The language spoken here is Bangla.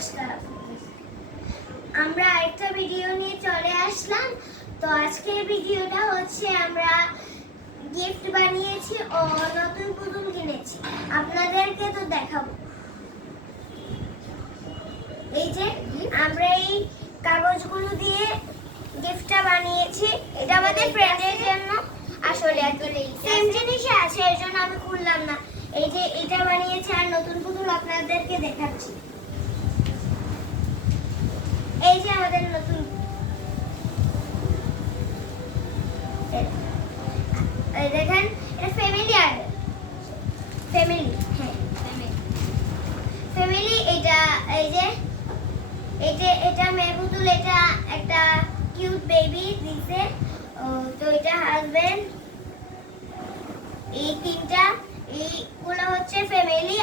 নমস্কার, আমরা আরেকটা ভিডিও নিয়ে চলে আসলাম। তো আজকের ভিডিওটা হচ্ছে আমরা গিফট বানিয়েছি ও নতুন পুতুল কিনেছি, আপনাদেরকে তো দেখাবো। এই যে আমরা এই কাগজগুলো দিয়ে গিফটটা বানিয়েছি, এটা আমাদের ফ্রেন্ডের জন্য। আসলে সেম জিনিসই আছে, এর জন্য আমি খুললাম না। এই যে এটা বানিয়েছি আর নতুন পুতুল আপনাদেরকে দেখাচ্ছি। এই যে আমাদের নতুন, এই দেখেন এটা ফ্যামিলি, আর ফ্যামিলি, হ্যাঁ ফ্যামিলি। এটা এই যে এটা মেয়ে পুতুল, এটা একটা কিউট বেবি দিছে। তো এটা হাজবেন্ড। এই তিনটা এইগুলো হচ্ছে ফ্যামিলি,